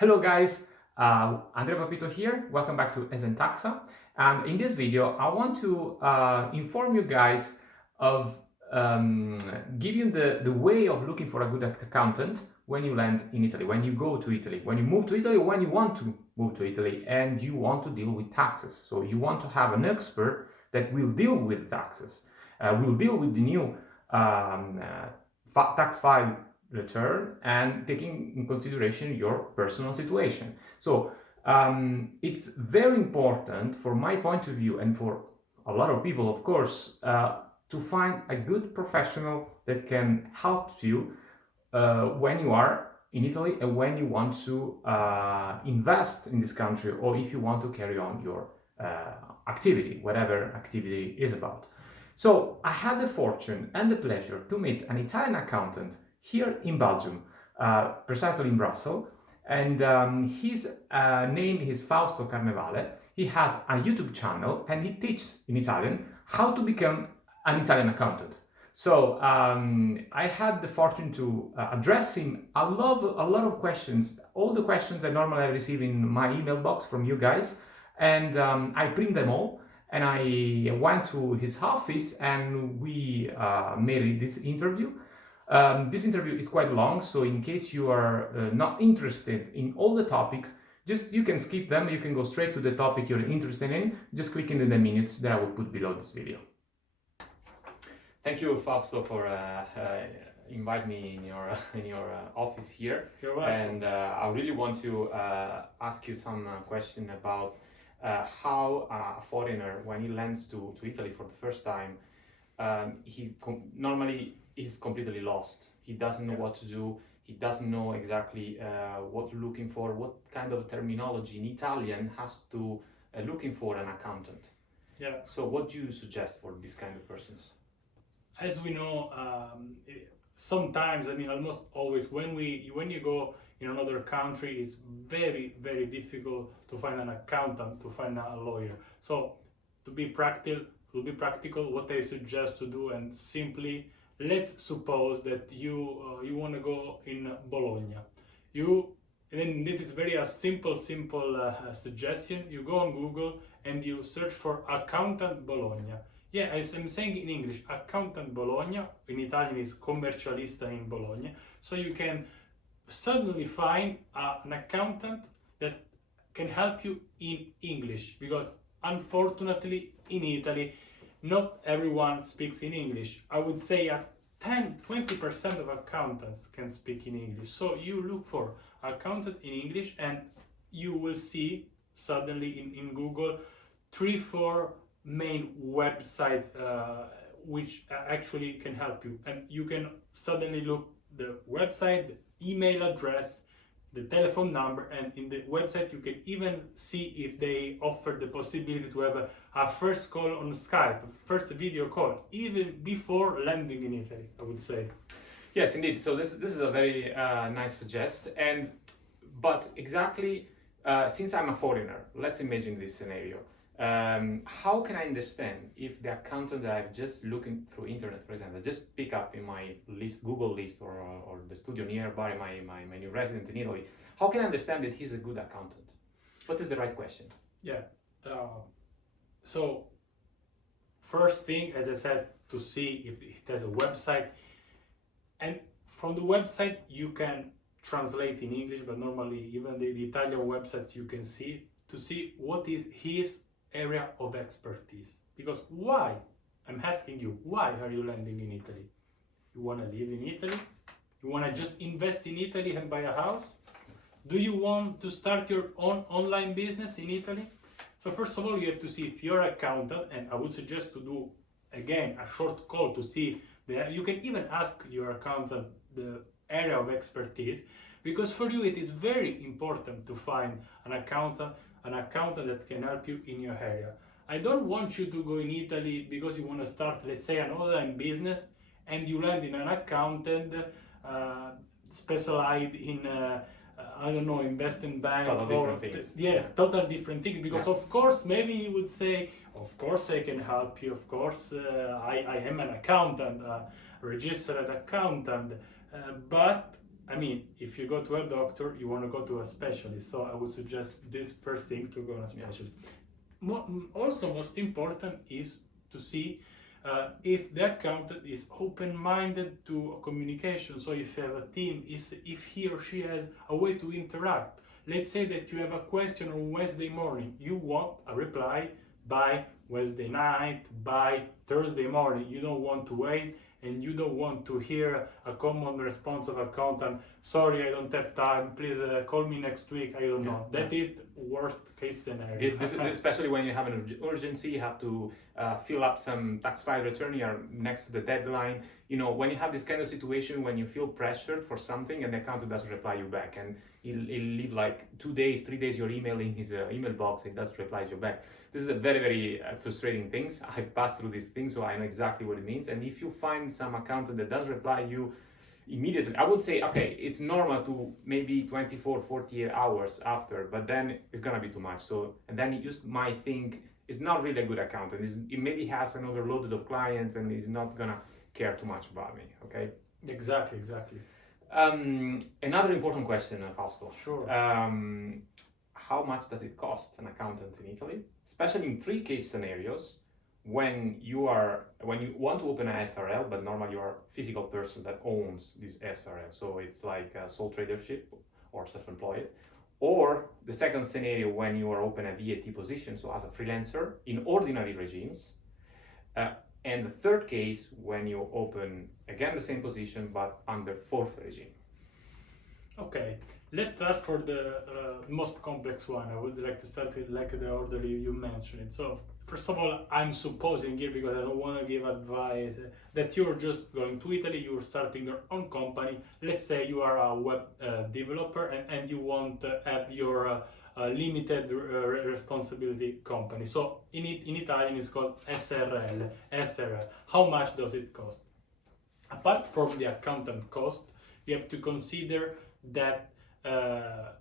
Hello guys, Andrea Papito here. Welcome back to ESENtaxa. And in this video, I want to inform you guys of give you the way of looking for a good accountant when you land in Italy, when you go to Italy, when you move to Italy, when you want to move to Italy and you want to deal with taxes. So you want to have an expert that will deal with taxes, will deal with the new tax file return and taking in consideration your personal situation. So it's very important from my point of view and for a lot of people, of course, to find a good professional that can help you when you are in Italy and when you want to invest in this country, or if you want to carry on your activity, whatever activity is about. So I had the fortune and the pleasure to meet an Italian accountant here in Belgium, precisely in Brussels, and his name is Fausto Carnevale. He has a YouTube channel and he teaches in Italian how to become an Italian accountant. So I had the fortune to address him a lot of questions, all the questions I normally receive in my email box from you guys, and I print them all. And I went to his office and we made this interview. This interview is quite long, so in case you are not interested in all the topics, you can skip them, you can go straight to the topic you're interested in, just click in the minutes that I will put below this video. Thank you, Fausto, for inviting me in your office here. You're welcome. And I really want to ask you some question about how a foreigner, when he lands to Italy for the first time, normally is completely lost. He doesn't know what to do. He doesn't know exactly what you're looking for, what kind of terminology in Italian has to looking for an accountant. Yeah. So what do you suggest for this kind of persons? As we know, sometimes, almost always, when you go in another country, it's very, very difficult to find an accountant, to find a lawyer. So to be practical, what I suggest to do, and simply, let's suppose that you want to go in Bologna. And this is very simple suggestion. You go on Google and you search for accountant Bologna. Yeah, as I'm saying in English, accountant Bologna, in Italian is commercialista in Bologna. So you can suddenly find an accountant that can help you in English, because unfortunately in Italy, not everyone speaks in English. I would say 10-20% of accountants can speak in English. So you look for accountant in English and you will see suddenly in Google 3-4 main websites which actually can help you. And you can suddenly look the website, the email address, the telephone number, and in the website you can even see if they offer the possibility to have a first call on Skype, first video call, even before landing in Italy, I would say. Yes, indeed. So this is a very nice suggestion. But exactly, since I'm a foreigner, let's imagine this scenario. How can I understand if the accountant that I'm just looking through internet, for example, just pick up in my list, Google list, or the studio nearby my new resident in Italy, how can I understand that he's a good accountant? What is the right question? Yeah. So first thing, as I said, to see if it has a website, and from the website you can translate in English, but normally even the Italian websites you can see what is his area of expertise. Because why? I'm asking you, why are you landing in Italy? You want to live in Italy? You want to just invest in Italy and buy a house? Do you want to start your own online business in Italy? So first of all, you have to see if you're an accountant, and I would suggest to do, again, a short call to see you can even ask your accountant the area of expertise, because for you it is very important to find an accountant that can help you in your area. I don't want you to go in Italy because you want to start, let's say, an online business, and you land in an accountant specialized in I don't know, investment bank, total different things. Because of course, maybe you would say, of course I can help you. Of course, I am an accountant, a registered accountant, but I mean, if you go to a doctor, you want to go to a specialist. So I would suggest this first thing to go to a specialist. Also, most important is to see if the accountant is open-minded to communication. So if you have a team, if he or she has a way to interact. Let's say that you have a question on Wednesday morning. You want a reply by Wednesday night, by Thursday morning. You don't want to wait, and you don't want to hear a common response of accountant, sorry, I don't have time, please call me next week, I don't know. That is the worst case scenario. Especially when you have an urgency, you have to fill up some tax file return, you are next to the deadline. You know, when you have this kind of situation, when you feel pressured for something and the accountant doesn't reply you back, and he'll leave like 2 days, 3 days your email in his email box, and doesn't reply you back. This is a very, very frustrating thing. I passed through these things, so I know exactly what it means. And if you find some accountant that does reply you immediately, I would say, okay, it's normal to maybe 24, 48 hours after, but then it's gonna be too much. So, and then you just might think it's not really a good accountant. It maybe has an overloaded of clients and is not gonna care too much about me, okay? Exactly. Another important question, Fausto. Sure. How much does it cost an accountant in Italy? Especially in 3 case scenarios, when you want to open an SRL, but normally you are a physical person that owns this SRL. So it's like a sole tradership or self-employed. Or the second scenario, when you are open a VAT position, so as a freelancer in ordinary regimes. And the third case, when you open again the same position, but under forfait regime. Okay, let's start for the most complex one. I would like to start it like the order you mentioned it. So first of all, I'm supposing here, because I don't want to give advice, that you're just going to Italy, you're starting your own company. Let's say you are a web developer and you want to have your limited responsibility company. So in Italian it's called SRL. How much does it cost? Apart from the accountant cost, you have to consider that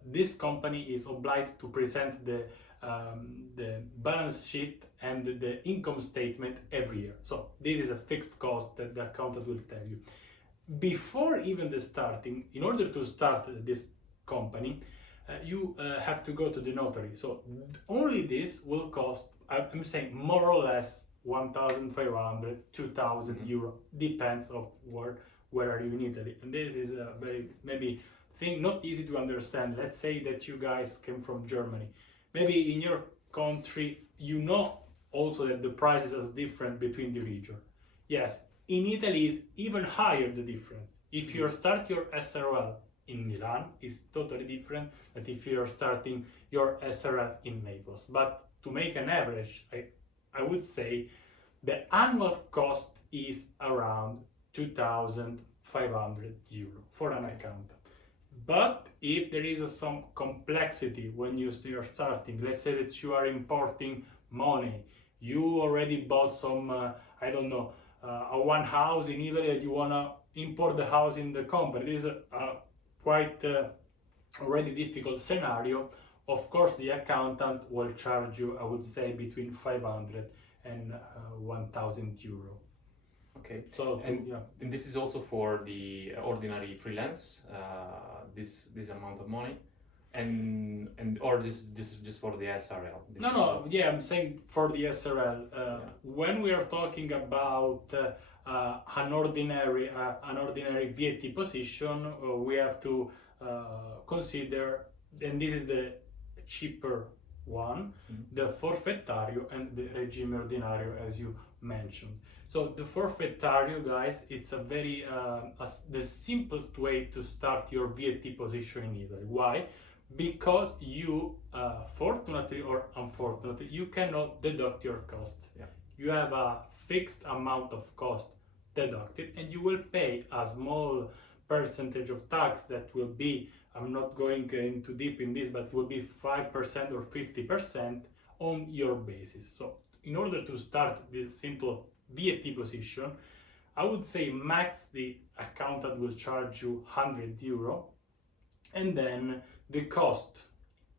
this company is obliged to present the balance sheet and the income statement every year. So this is a fixed cost that the accountant will tell you. Before even the starting, in order to start this company, you have to go to the notary. So only this will cost, I'm saying more or less 1,500, 2,000 euro, depends of where are you in Italy. And this is a very, maybe thing not easy to understand. Let's say that you guys came from Germany. Maybe in your country, you know also that the prices are different between the region. Yes, in Italy is even higher the difference. If you start your SRL in Milan, is totally different than if you're starting your SRL in Naples. But to make an average, I would say the annual cost is around 2,500 euro for an accountant. But if there is some complexity when you are starting, let's say that you are importing money, you already bought some, I don't know, one house in Italy and you want to import the house in the company. This is a quite already difficult scenario. Of course, the accountant will charge you, I would say, between 500 and 1,000 euro. Okay. So and this is also for the ordinary freelance, this amount of money, and or this is just for the SRL. I'm saying for the SRL. When we are talking about an ordinary VAT position, we have to consider, and this is the cheaper one, the forfettario and the regime ordinario, as you mentioned. So the forfettario, guys, it's a very the simplest way to start your VAT position in Italy. Why? Because you, fortunately or unfortunately, you cannot deduct your cost. Yeah. You have a fixed amount of cost deducted, and you will pay a small percentage of tax that will be, I'm not going into deep in this, but will be 5% or 50% on your basis. So in order to start this simple VAT position, I would say max the accountant will charge you 100 euro, and then the cost,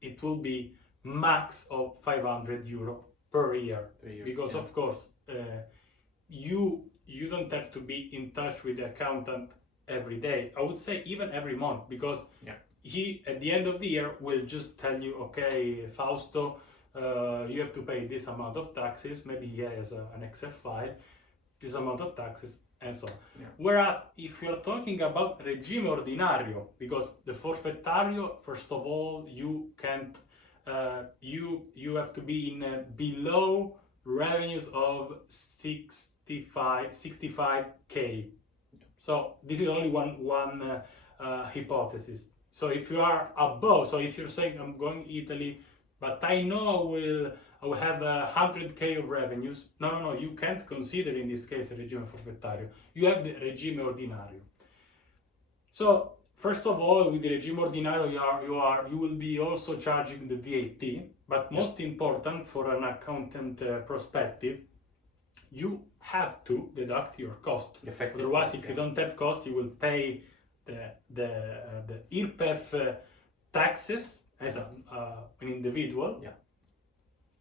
it will be max of 500 euro per year. Because of course you don't have to be in touch with the accountant every day. I would say even every month, because Yeah. he at the end of the year will just tell you, okay, Fausto, you have to pay this amount of taxes. Maybe he has an Excel file, this amount of taxes, and so on. Yeah. Whereas if you're talking about regime ordinario, because the forfettario, first of all, you can't, you have to be in below revenues of 65K. So this is only one hypothesis. So if you are above, so if you're saying I'm going Italy, but I know I will have 100K of revenues. No, you can't consider in this case a regime forfettario. You have the regime ordinario. So first of all, with the regime ordinario, you will be also charging the VAT. But most important for an accountant perspective, you have to deduct your cost. Otherwise, if you don't have costs, you will pay the IRPEF taxes as an individual,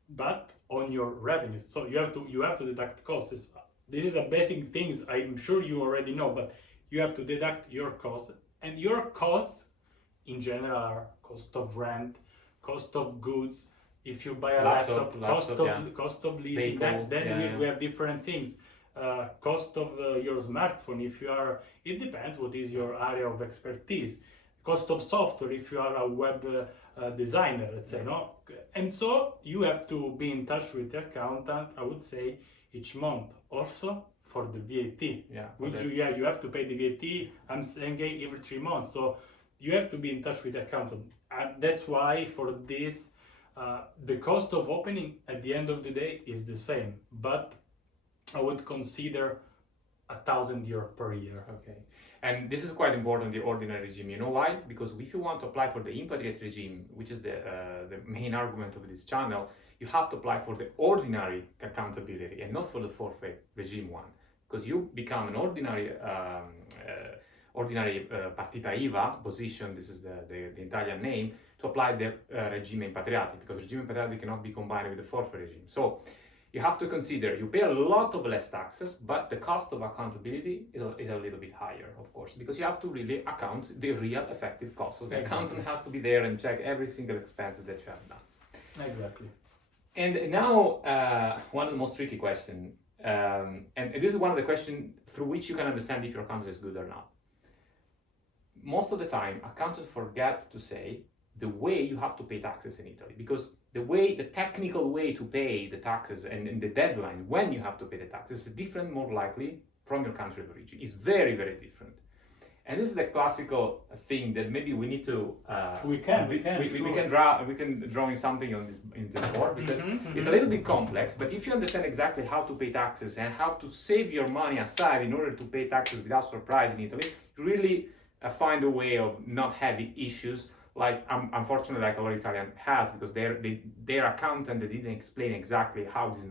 but on your revenues. So you have to deduct costs. This is a basic things I'm sure you already know, but you have to deduct your costs, and your costs in general are cost of rent, cost of goods. If you buy a laptop, cost of leasing. Then we have different things. Cost of your smartphone. If you are, it depends what is your area of expertise. Cost of software if you are a web designer, let's say, no? And so you have to be in touch with the accountant, I would say, each month. Also for the VAT. You have to pay the VAT, I'm saying every 3 months. So you have to be in touch with the accountant. And that's why for this, the cost of opening at the end of the day is the same, but I would consider €1,000 per year. Okay. And this is quite important, the ordinary regime. You know why? Because if you want to apply for the impatriate regime, which is the main argument of this channel, you have to apply for the ordinary accountability and not for the forfait regime one. Because you become an ordinary partita IVA position, this is the Italian name, to apply the regime impatriati, because regime impatriati cannot be combined with the forfait regime. So you have to consider, you pay a lot of less taxes, but the cost of accountability is a little bit higher, of course, because you have to really account the real effective cost. So the accountant has to be there and check every single expense that you have done. Exactly. And now, one of the most tricky questions, and this is one of the questions through which you can understand if your accountant is good or not. Most of the time, accountants forget to say the way you have to pay taxes in Italy, because the technical way to pay the taxes and the deadline when you have to pay the taxes is different, more likely, from your country of origin. It's very, very different. And this is the classical thing that maybe we need to we can draw in something on this board, because it's a little bit complex. But if you understand exactly how to pay taxes and how to save your money aside in order to pay taxes without surprise in Italy, you really find a way of not having issues like unfortunately like a lot of Italian has, because their accountant they didn't explain exactly how this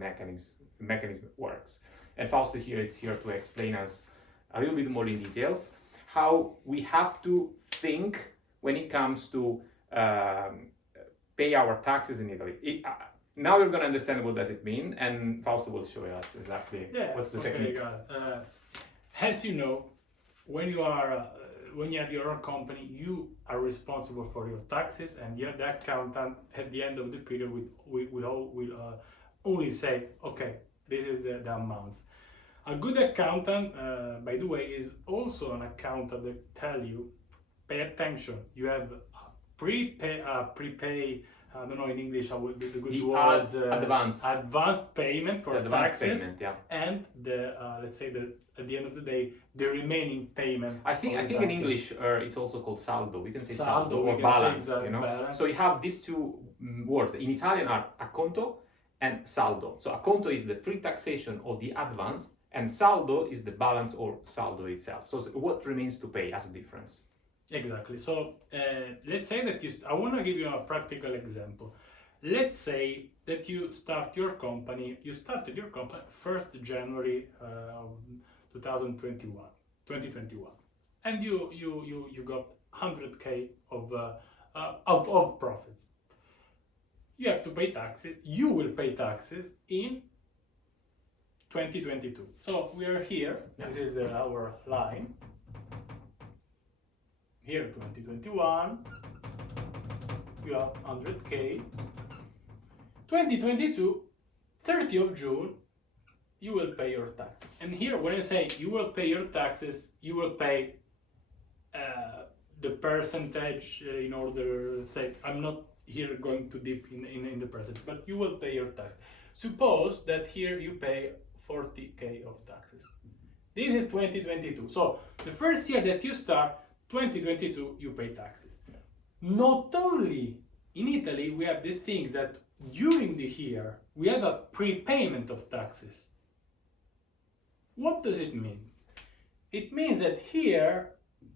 mechanism works. And Fausto here is here to explain us a little bit more in details how we have to think when it comes to pay our taxes in Italy. Now you're going to understand what does it mean, and Fausto will show us exactly what's the technique. As you know, when you have your own company, you are responsible for your taxes, and the accountant at the end of the period will only say, okay, this is the amounts. A good accountant, by the way, is also an accountant that tell you, pay attention. You have prepay. I don't know in English how the good word. Advanced payment for taxes, and the let's say at the end of the day, the remaining payment. I think in English it's also called saldo. We can say saldo or balance. Balance. So you have these two words. In Italian are acconto and saldo. So acconto is the pre-taxation or the advance, and saldo is the balance or saldo itself. So what remains to pay as a difference. Exactly. So let's say that I want to give you a practical example. Let's say that you started your company 1st January 2021, and you got 100K of profits. You have to pay taxes. You will pay taxes in 2022. So we are here. This is our line. here 2021, you have 100k. 2022, 30 of June, you will pay your taxes. And here, when I say you will pay your taxes, you will pay the percentage in order, say, I'm not here going too deep in the percentage, but you will pay your tax. Suppose that here you pay 40k of taxes. This is 2022. So the first year that you start, 2022, you pay taxes. Yeah. Not only in Italy, we have these things that during the year, we have a prepayment of taxes. What does it mean? It means that here,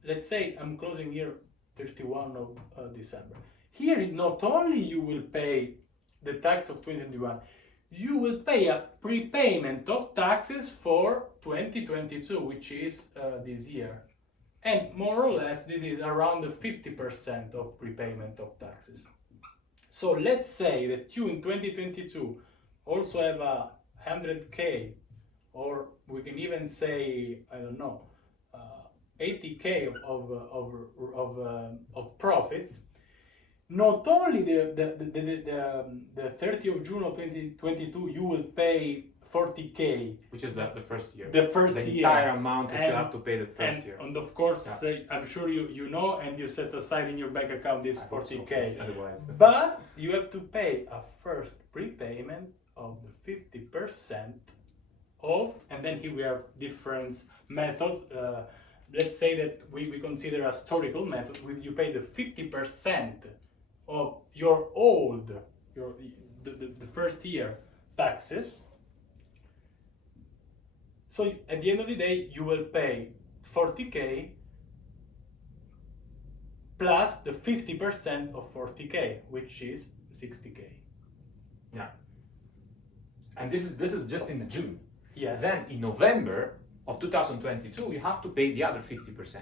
let's say I'm closing here 31 of December. Here, not only you will pay the tax of 2021, you will pay a prepayment of taxes for 2022, which is this year. And more or less, this is around the 50% of prepayment of taxes. So let's say that you in 2022 also have a 100k, or we can even say, I don't know, 80k of profits. Not only the 30 of June of 2022, you will pay 40k, which is the first year. The first the year. entire amount that you have to pay the first year. And of course, Yeah. I'm sure you know, and you set aside in your bank account this 40k. So, otherwise, But you have to pay a first prepayment of the 50% of, and then here we have different methods. Let's say that we consider a historical method. You pay the 50% of your the first year taxes. So at the end of the day, you will pay 40k plus the 50% of 40k, which is 60k. yeah. And this is just in June. Yes. Then in November of 2022, you have to pay the other 50%.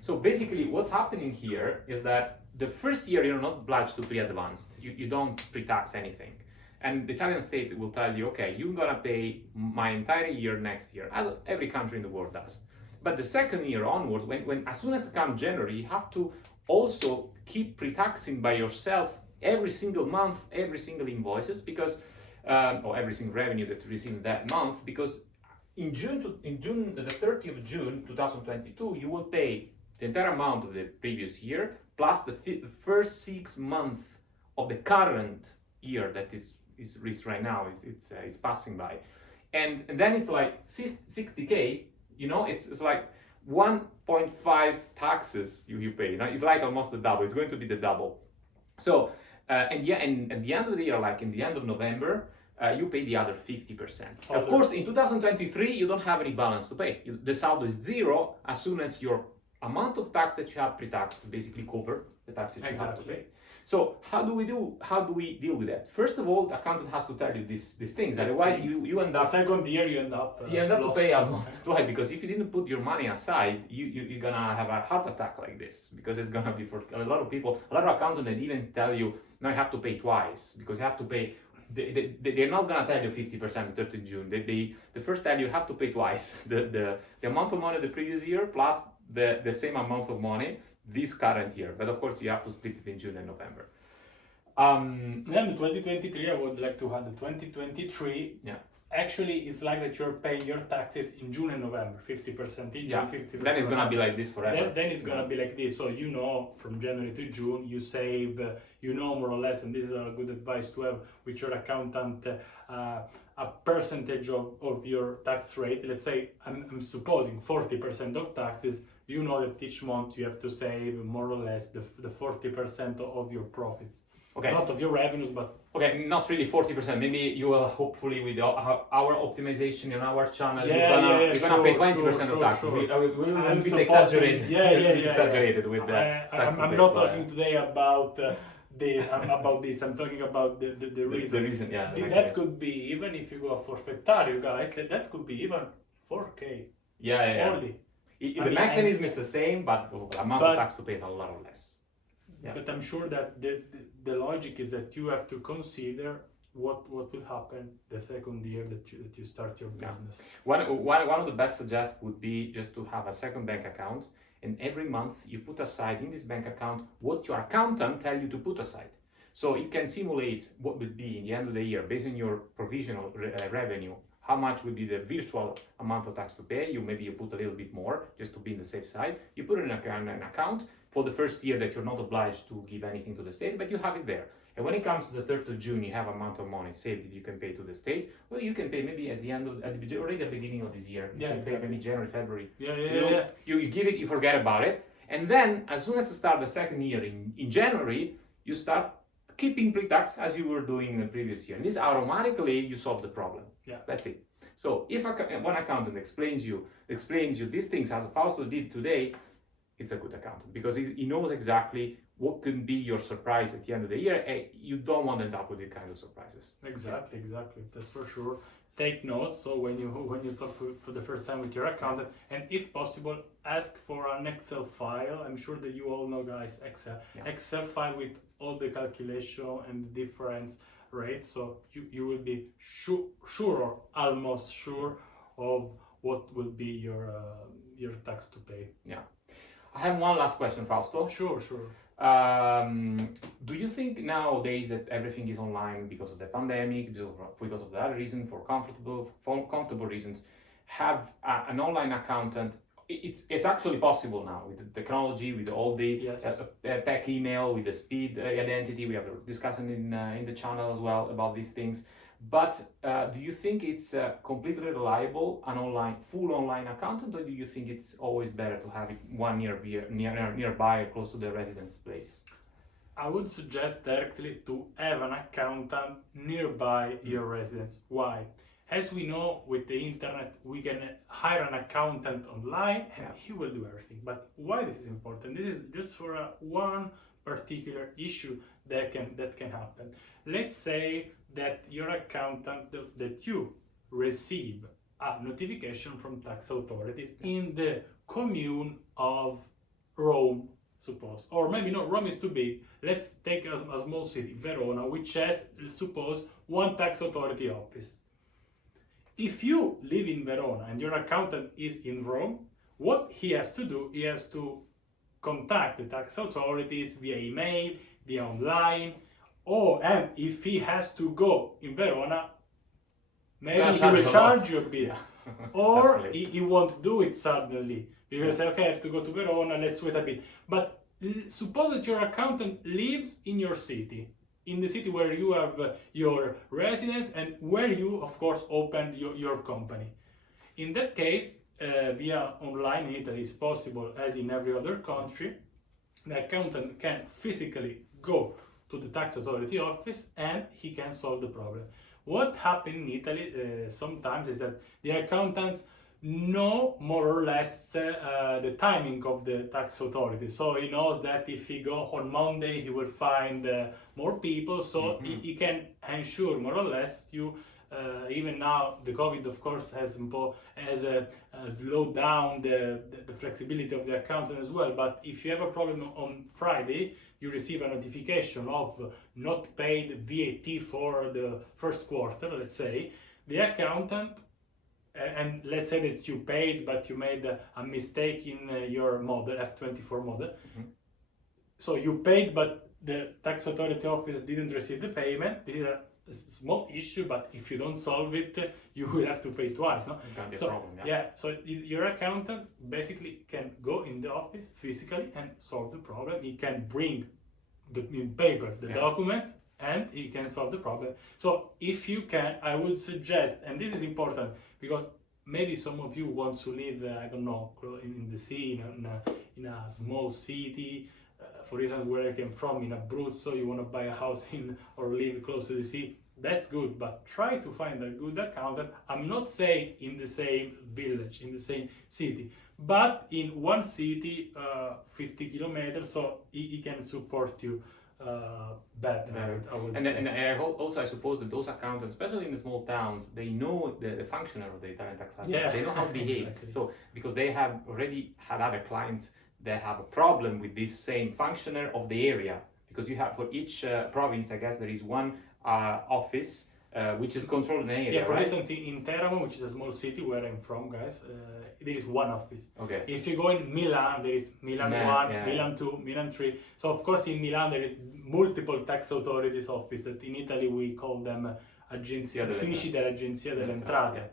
So basically, what's happening here is that the first year you're not obliged to pre-advanced. You don't pre-tax anything. And the Italian state will tell you, okay, you're gonna pay my entire year next year, as every country in the world does. But the second year onwards, when as soon as come January, you have to also keep pre-taxing by yourself every single month, every single invoices, because or every single revenue that you receive that month, because in June, the 30th of June 2022, you will pay the entire amount of the previous year plus the first 6 months of the current year that is right now. It's passing by, and then it's like 60k. You know, it's like 1.5 taxes you pay. You know, it's like almost the double. It's going to be the double. So and at the end of the year, like in the end of November, you pay the other 50%. Of course, in 2023, you don't have any balance to pay. The saldo is zero as soon as your amount of tax that you have pre-tax basically cover the taxes you have to pay. So how do we deal with that? First of all, the accountant has to tell you these things. Otherwise, you end up. The second year you end up to pay almost twice, because if you didn't put your money aside, you're gonna have a heart attack like this, because it's gonna be for a lot of people. A lot of accountants that even tell you now you have to pay twice, because you have to pay. They're not gonna tell you 50% the 30th June. They first tell you have to pay twice the amount of money the previous year plus the same amount of money this current year. But of course you have to split it in June and November. Then 2023, I would like to add the 2023. Yeah. Actually, it's like that you're paying your taxes in June and November, 50% each. Yeah. And 50%. Then it's gonna be like this forever. Then it's gonna be like this. So you know, from January to June, you save. You know more or less, and this is a good advice to have with your accountant. A percentage of your tax rate. Let's say I'm supposing 40% of taxes. You know that each month you have to save more or less the 40% of your profits. Okay. Not of your revenues, but okay, not really 40%. Maybe you will hopefully with our optimization in our channel, you're gonna pay 20% of tax. Sure. We'll be exaggerated. Exaggerated with the tax. I'm not talking today about about this. I'm talking about the reason. The reason, yeah. That could be, even if you go a forfettario, guys, that could be even 4k. Yeah. Only. The mechanism is the same, but the amount of tax to pay is a lot less. Yeah. But I'm sure that the logic is that you have to consider what will happen the second year that you start your business. One of the best suggestions would be just to have a second bank account and every month you put aside in this bank account what your accountant tell you to put aside. So it can simulate what would be in the end of the year based on your provisional revenue, how much would be the virtual amount of tax to pay. Maybe you put a little bit more just to be in the safe side. You put it in an account for the first year that you're not obliged to give anything to the state, but you have it there. And when it comes to the 3rd of June, you have amount of money saved that you can pay to the state. Well, you can pay maybe at the end of, already at the beginning of this year. You can pay maybe January, February. You give it, you forget about it. And then as soon as you start the second year in January, you start keeping pre-tax as you were doing in the previous year. And this automatically, you solve the problem. Yeah. That's it. So if one accountant explains you these things as Fausto did today, it's a good accountant because he knows exactly what can be your surprise at the end of the year. And you don't want to end up with these kind of surprises. Exactly. That's for sure. Take notes. So when you talk for the first time with your accountant, and if possible, ask for an Excel file. I'm sure that you all know, guys, Excel. Yeah. Excel file with all the calculation and the difference rates. So you will be sure or almost sure of what will be your tax to pay. Yeah. I have one last question, Fausto. Sure. Do you think nowadays that everything is online because of the pandemic, because of the other reason, for comfortable reasons, have an online accountant? It's actually possible now with the technology, with all the tech email, with the speed identity. We have discussed in the channel as well about these things. But do you think it's completely reliable, full online accountant, or do you think it's always better to have it one nearby or close to the residence place? I would suggest directly to have an accountant nearby your residence. Why? As we know, with the internet, we can hire an accountant online and he will do everything. But why this is important? This is just for one particular issue that can happen. Let's say that your accountant, that you receive a notification from tax authorities in the commune of Rome, suppose, or maybe not, Rome is too big. Let's take a small city, Verona, which has, suppose, one tax authority office. If you live in Verona and your accountant is in Rome, what he has to do, he has to contact the tax authorities via email, via online, and if he has to go in Verona, maybe he will charge you a bit. Or he won't do it suddenly because okay, I have to go to Verona, let's wait a bit. But suppose that your accountant lives in your city, in the city where you have your residence and where you, of course, opened your company. In that case, via online in Italy is possible, as in every other country. The accountant can physically go to the tax authority office and he can solve the problem. What happens in Italy sometimes is that the accountants know more or less the timing of the tax authority. So he knows that if he go on Monday, he will find more people. So he can ensure more or less you. Even now, the COVID, of course, has slowed down the flexibility of the accountant as well. But if you have a problem on Friday, you receive a notification of not paid VAT for the first quarter, let's say, the accountant, and let's say that you paid, but you made a mistake in your model, F24 model. So you paid, but the tax authority office didn't receive the payment. This is a small issue, but if you don't solve it, you will have to pay twice. No? So your accountant basically can go in the office physically and solve the problem. He can bring in paper the documents and he can solve the problem. So if you can, I would suggest, and this is important because maybe some of you want to live, I don't know, in the sea, in a small city. For instance, where I came from, in Abruzzo, you want to buy a house or live close to the sea, that's good, but try to find a good accountant. I'm not saying in the same village, in the same city, but in one city, 50 kilometers, so he can support you better. And I suppose that those accountants, especially in the small towns, they know the functioner of the Italian tax authority. They know how to behave. Exactly. So because they have already had other clients that have a problem with this same functioner of the area, because you have for each province, I guess there is one office which is controlled in an area, Yeah, for right? instance, in Teramo, which is a small city where I'm from, guys, there is one office. Okay. If you go in Milan, there is Milan 1, Milan 2, Milan 3. So, of course, in Milan, there is multiple tax authorities office that in Italy we call them uffici dell'Agenzia delle Entrate.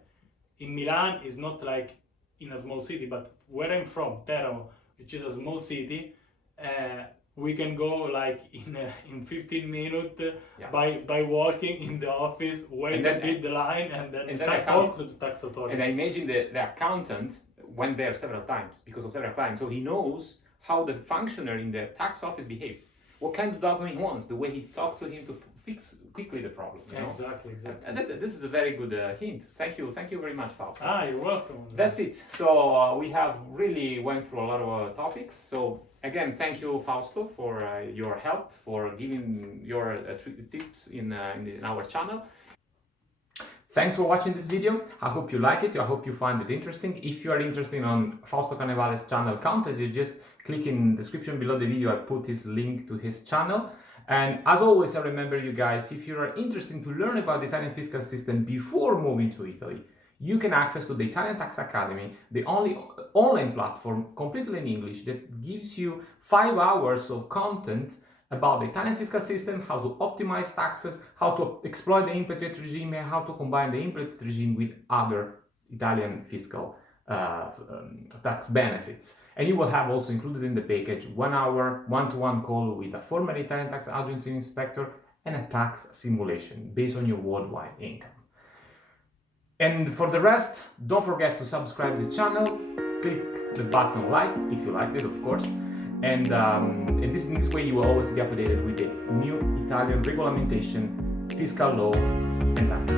In Milan, it's not like in a small city, but where I'm from, Teramo, which is a small city, we can go like in 15 minutes by walking in the office, wait a bit the line, and then talk to the tax authority. And I imagine the accountant went there several times because of several clients, so he knows how the functionary in the tax office behaves, what kind of document he wants, the way he talked to him to fix quickly the problem. You know? Exactly. And this is a very good hint. Thank you very much, Fausto. You're welcome. That's it. So we have really went through a lot of topics. So again, thank you, Fausto, for your help, for giving your tips in our channel. Thanks for watching this video. I hope you like it. I hope you find it interesting. If you are interested on Fausto Carnevale's channel content, you just click in the description below the video. I put his link to his channel. And as always, I remember you guys, if you are interested to learn about the Italian fiscal system before moving to Italy, you can access to the Italian Tax Academy, the only online platform completely in English that gives you 5 hours of content about the Italian fiscal system, how to optimize taxes, how to exploit the implicit regime, and how to combine the implicit regime with other Italian fiscal tax benefits. And you will have also included in the package 1 hour one-to-one call with a former Italian tax agency inspector and a tax simulation based on your worldwide income. And for the rest, don't forget to subscribe to this channel, click the button like if you liked it, of course, and in this way you will always be updated with the new Italian regulation, fiscal law and tax